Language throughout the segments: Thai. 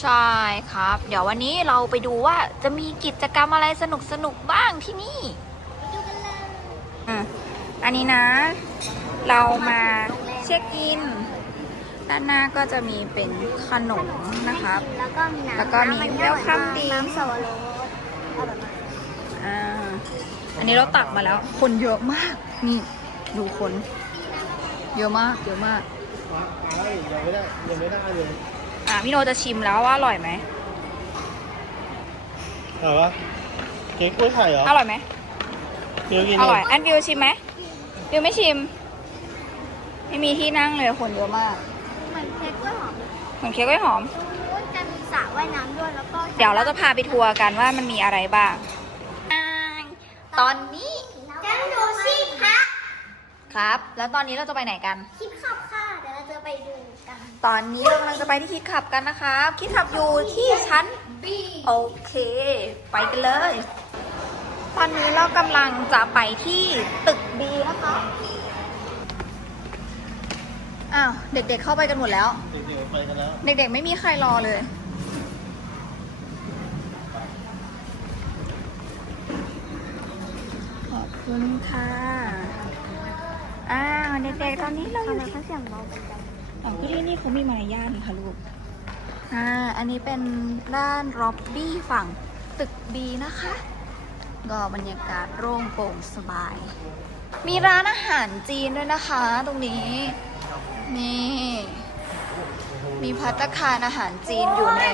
ใช่ครับ เดี๋ยววันนี้เราไปดูว่าจะมีกิจกรรมอะไรสนุกสนุกบ้างที่นี่ไปดูกันเลยอะอันนี้นะ เรามาเช็คอิน ด้านหน้าก็จะมีเป็นขนมนะครับ แล้วก็มีน้ำแล้วก็มีน้นตีน้ำสวรสเอาแบบนั้นอ่าอันนี้เราตักมาแล้ว คนเยอะมาก นี่ดูคน เยอะมาก เยอะมากไปยังไม่ได้ยังไม่ได้เลย อะพี่โนจะชิมแล้วว่าอร่อยไหมแต่ว่าเค้กกล้วยไข่เหรออร่อยไหมเดี๋ยวกินอร่อยอันวิวชิมไหมวิวไม่ชิม ไม่มีที่นั่งเลยคนเยอะมาก เหมือนเค้กกล้วยหอมเหมือนเค้กกล้วยหอมตรงนู้นจะมีสระว่ายน้ำด้วยแล้วก็เดี๋ยวเราจะพาไปทัวร์กันว่ามันมีอะไรบ้าง ตอนนี้จะดูสิพระครับ แล้วตอนนี้เราจะไปไหนกันคลิปขับค่ะ เดี๋ยวเราจะไปดูกัน ตอนนี้เรากำลังจะไปที่คิดขับกันนะครับคิดขับอยู่ที่ชั้นบีโอเค ไปกันเลย ตอนนี้เรากำลังจะไปที่ตึกบีนะคะอ้าวเด็กๆเข้าไปกันหมดแล้ว เด็กๆไปกันแล้ว เด็กๆไม่มีใครรอเลย ขอบคุณค่ะอ้าวเด็กๆตอนนี้เราอยู่ที่เขาเสียงเบาจัง อ๋อก็ที่นี่เขามีมารยาทนี่ค่ะลูก อ่า อันนี้เป็นด้านร็อบบี้ฝั่งตึกบีนะคะ ก็บรรยากาศโล่งโปร่งสบาย มีร้านอาหารจีนด้วยนะคะ ตรงนี้ นี่ มีพัตคารอาหารจีนอยู่ใน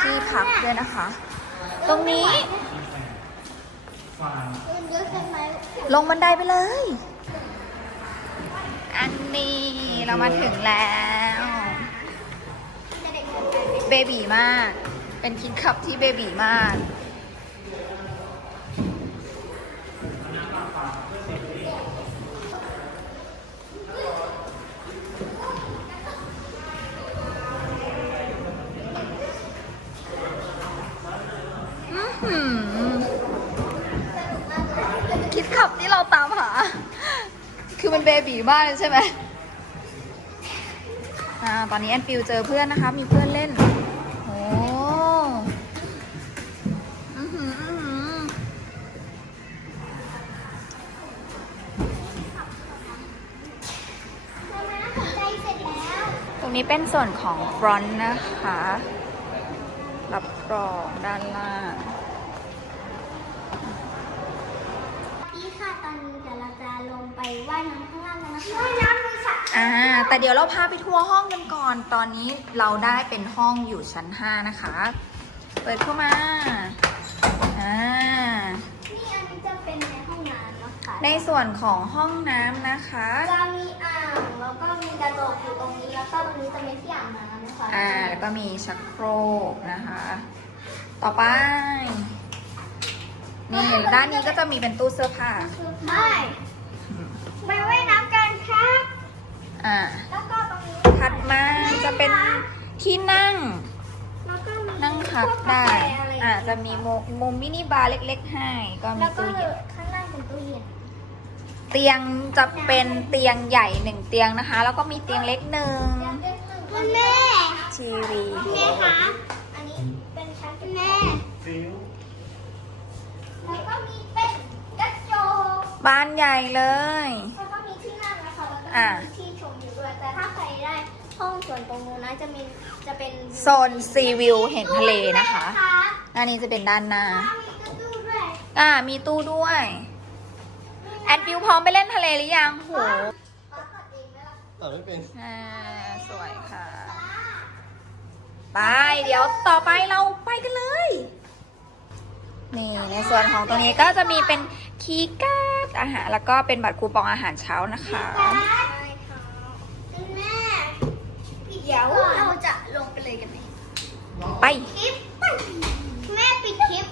ที่พักด้วยนะคะ ตรงนี้ ลงบันไดไปเลย อันนี้ เรามาถึงแล้ว เบบีมาก เป็นคิดขับที่เบบีมากอื้อหือคิดขับที่เราตามหา คือมันเบบีมากเลยใช่ไหม ตอนนี้แอนฟิวเจอเพื่อนนะคะ มีเพื่อนเล่น โอ้อื้อหืออื้อหือมตรงนี้เป็นส่วนของฟรอนต์นะคะ รับรองด้านล่างนี่ค่ะ ตอนนี้เดี๋ยวเราจะลงไปว่ายน้ำข้างล่างกันนะคะ อ่าแต่เดี๋ยวเราพาไปทัวร์ห้องกันก่อน ตอนนี้เราได้เป็นห้องอยู่ชั้น 5 นะคะ เปิดเข้ามาอ่านี่อันนี้จะเป็นในห้องน้ำนะคะในส่วนของห้องน้ำนะคะ จะมีอ่างแล้วก็มีกระจกอยู่ตรงนี้แล้วก็ตรงนี้จะเป็นที่อาบน้ำนะคะอ่าแล้วก็มีชักโครกนะคะ ต่อไป นี่ด้านนี้ก็จะมีเป็นตู้เสื้อผ้าไม่ไปว่ายน้ำกันครับ อ่าแล้วก็ตรงนี้ถัดมาจะเป็นที่นั่งแล้วก็มีนั่งพักได้อะไรอ่าจะมีมุมมุมมินิบาร์เล็กๆ ให้ ก็มีแล้วก็ตู้เย็นข้างล่างเป็นตู้เย็นเตียงจะเป็นเตียงใหญ่หนึ่งเตียงนะคะ แล้วก็มีเตียงเล็กหนึ่งคุณแม่ทีวีแม่คะอันนี้เป็นชั้นเป็นแม่ฟิวแล้วก็มีเป็นกระจกบ้านใหญ่เลยแล้วก็มีที่นั่งนะคะแล้วก็อะมีที่ชมอยู่ด้วย แต่ถ้าใคร ได้ห้องส่วนตรงนู้นนะจะมีจะเป็นโซนซีวิวเห็นทะเลนะคะอันนี้จะเป็นด้านหน้ามีกระตู้ด้วยอ่า มีตู้ด้วย แอนฟิวพร้อมไปเล่นทะเลหรือยังโหแต่ไม่เป็น อ่า สวยค่ะ ไป เดี๋ยวต่อไปเราไปกันเลย นี่ในส่วนของตรงนี้ก็จะมีเป็นคีย์การ์ดอาหารแล้วก็เป็นบัตรคูปองอาหารเช้านะคะ ใช่ค่ะคุณแม่เดี๋ยวเราจะลงไปเลยกันไหมไป คลิปแม่ปิดคลิป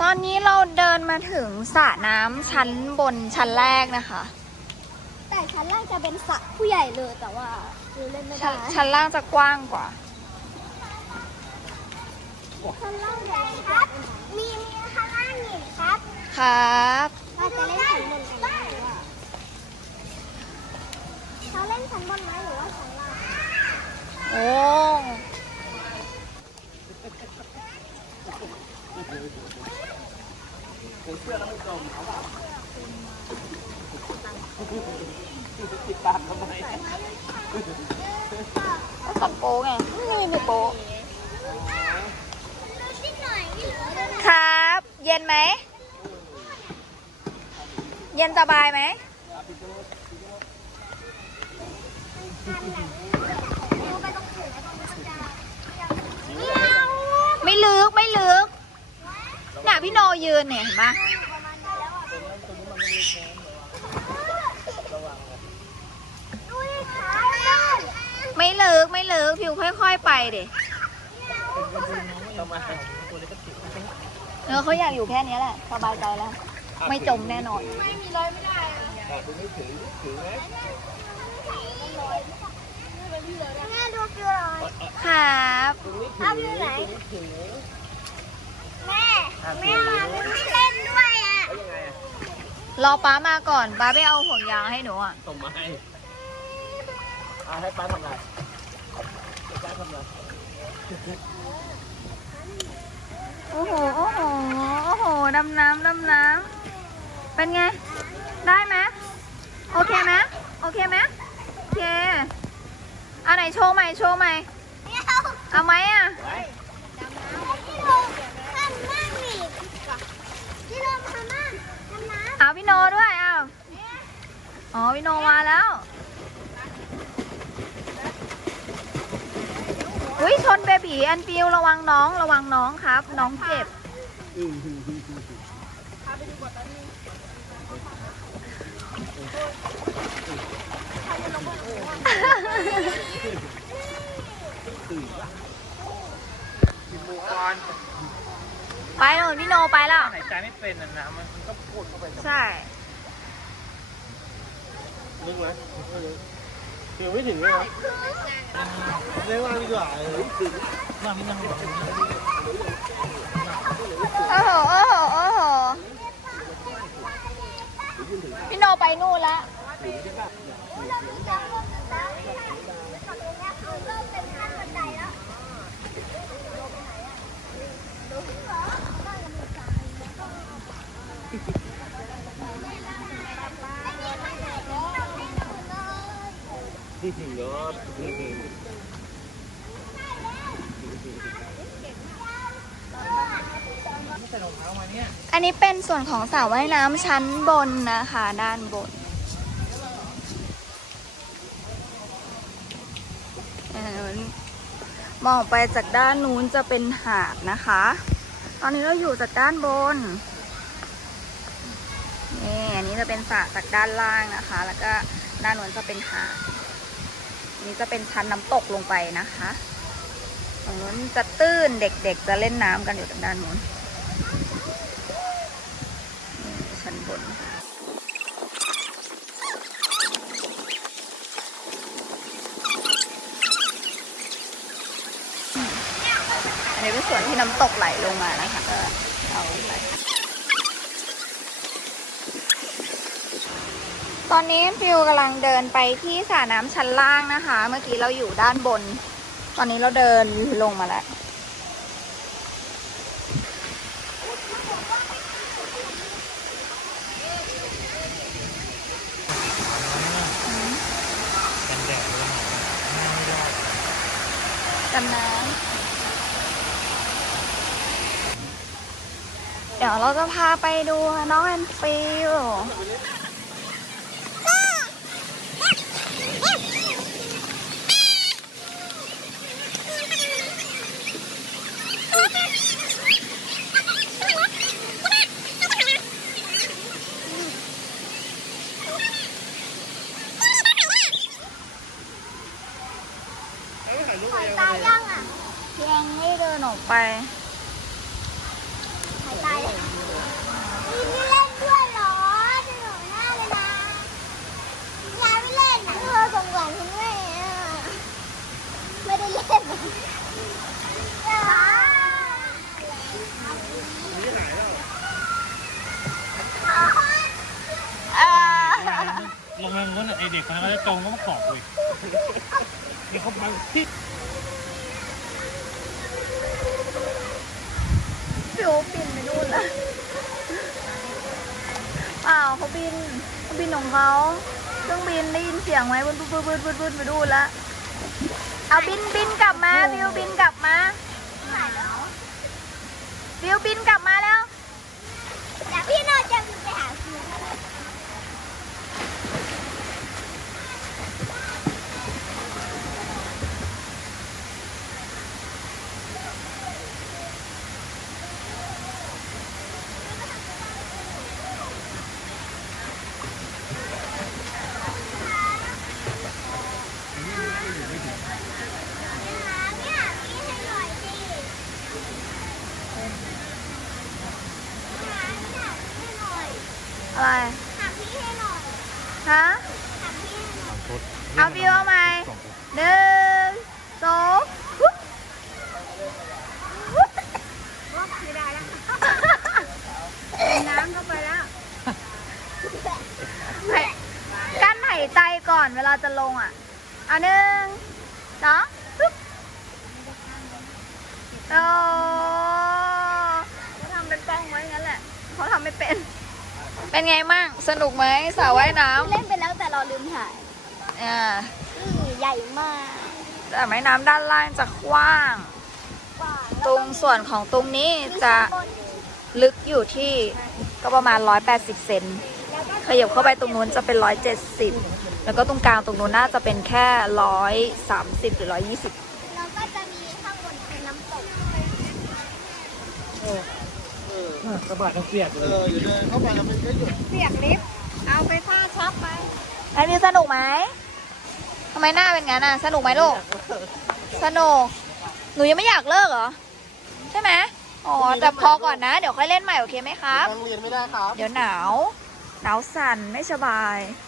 ตอนนี้เราเดินมาถึงสระน้ำชั้นบนชั้นแรกนะคะ แต่ชั้นล่างจะเป็นสระผู้ใหญ่เลยแต่ว่าคือเล่นไม่ชั้ได้นชั้นล่างจะกว้างกว่า ชั้นล่างใหญ่ครับ มีมีชั้นล่างนี่ครับครับ เราจะเล่นชั้นบนกันไหมหรือว่าเขาเล่นชั้นบนไหมหรือว่าชั้นล่าง โอ้เหติดตากทำไมตัดโป๊ไงไม่มีโป๊ครับ เย็นไหม เย็นสบายไหม ลึกไม่ลึกเนี่ยพี่โนยืนเนี่ยเห็นปะประมาณนี้แล้วอะดูดิขาเลยไม่ลึกไม่ลึกพิวค่อย ๆ ไปดิทำไมตัวเล็กก็ติดเออเขาอยากอยู่แค่นี้แหละสบายใจแล้ว ไม่จมแน่นอน ไม่มีเลยไม่ได้อะอะคุณไม่ถึงถึงไหมแม่ดูฟิวหน่อยครับคุณไม่ถึงเอาฟิวไหนถึงแม่ แม่มาไม่เล่นด้วยอะแล้วยังไงอะรอป้ามาก่อนป้าไปเอาห่วงยางให้หนูอะส่งมาให้อะให้ป้าทำอะไรให้ป้าทำอะไรโอ้โหโอ้โหโอ้โหดำน้ำดำน้ำเป็นไง ได้ไหมโอเคไหมโอเคไหมโอเคอันไหนโชว์ใหม่โชว์ใหม่ไม่เอาเอาไหมอะ พี่ลงทำมั่งดิพี่ลงทำมั่งทำน้ เอาพี่ โนด้วยเอาอ๋อพี่โนมาแล้ว อุ้ยชนเบบีแอนฟิวระวังน้องระวังน้องครับ น้องเจ็บอืมอืมอืมอืมไปหนูพี่โนไปแล้ว หายใจไม่เป็นนะมันก็พู ดเข้าไปใช่นึกไหมถึงไม่ถึงเลยเรียกว่าดีกว่าถึงนั่งนี่นั่งโอ้โห โอ้โห โอ้โห พี่โนไปนู่นละำเราต้องจำลงแล้วไม่ใช่ตอนนี้เขาเริ่มเป็นขั้นบั นไดอันนี้เป็นส่วนของสระว่ายน้ำชั้นบนนะคะ ด้านบนมองไปจากด้านนู้นจะเป็นหาดนะคะ ตอนนี้เราอยู่จากด้านบน นี่อันนี้จะเป็นสระจากด้านล่างนะคะ แล้วก็ด้านนู้นจะเป็นหาด นี้จะเป็นชั้นน้ำตกลงไปนะคะตรงนู้นจะตื้นเด็กๆจะเล่นน้ำกันอยู่ทางด้านนู้นชั้นบนอันนี้เป็นส่วนที่น้ำตกไหลลงมานะคะเอาไป ตอนนี้ฟิวกำลังเดินไปที่สระน้ำชั้นล่างนะคะ เมื่อกี้เราอยู่ด้านบน ตอนนี้เราเดินลงมาแล้ว กันแดดเลยดำน้ำเดี๋ยวเราจะพาไปดูน้องแอนฟิลหายตายยังอะ ยังไม่เดินออกไป หายตายยังมีไม่เล่นด้วยเหรอจะหนูหน้าเลยนะยายไม่เล่นอะเธอสงสารคุณแม่อะไม่ได้เล่นยาย อ่า ลงมาง้นไอเด็กคนนั้นก็จะจมก็มาขอบเลย นี่เขาพังที่ฟิววบินไปนู่นแล้วเปล่าเขาบินเขาบินของเขาเครื่องบินได้ยินเสียงไหมบึ้นบึ้นบึ้นบึ้นบึ้นบึ้นไปดูนแล้วเอาบินบินกลับมาบิวบินกลับมาบิวบินกลับมาแล้ว เดี๋ยวพี่โนจะไปหาซื้อ เนี่ยพี่ให้หน่อยสิหาเนี่ยให้หน่อย อะไรหาพี่ให้หน่อยฮะหาพี่ให้หน่อย เอาบิวเอาไหมหนึ่งสองปุ๊บไม่ได้แล้วน้ำเข้าไปแล้วกั้นหายใจก่อนเวลาจะลงอะเอาหนึ่งสองปุ๊บโอ้เขาทำเป็นป้องไว้งั้นแหละเขาทำไม่เป็น เป็นไงมั่งสนุกไหมสระว่ายน้เล่นไปแล้วแต่เราลืมถ่ายำอ่าอือใหญ่มากแต่ไม้น้ำด้านล่างจะกว้าง กว่าตรงส่วนของตรงนี้จะลึกอยู่ที่ก็ประมาณ 180 เซนขยับเข้าไปตรงนู้นจะเป็น 170 แล้วก็ตรงกลางตรงนู้นน่าจะเป็นแค่ 130 หรือ 120 แล้วก็จะมีข้างบนเป็นน้ำตก กระบะกันเปียกเลยเอออยู่เดินเข้าไปแล้วมันก็หยุดเปียกลิฟต์เอาไปท่าชับไปไอ้มิวสนุกไหมทำไมหน้าเป็นงั้นอะ สนุกไหมลูก สนุก หนูยังไม่อยากเลิกเหรอ ใช่ไหมอ๋อ แต่พอก่อนนะ เดี๋ยวค่อยเล่นใหม่โอเคไหมครับ นั่งเรียนไม่ได้ครับ เดี๋ยวหนาว หนาวสั่นไม่สบายเ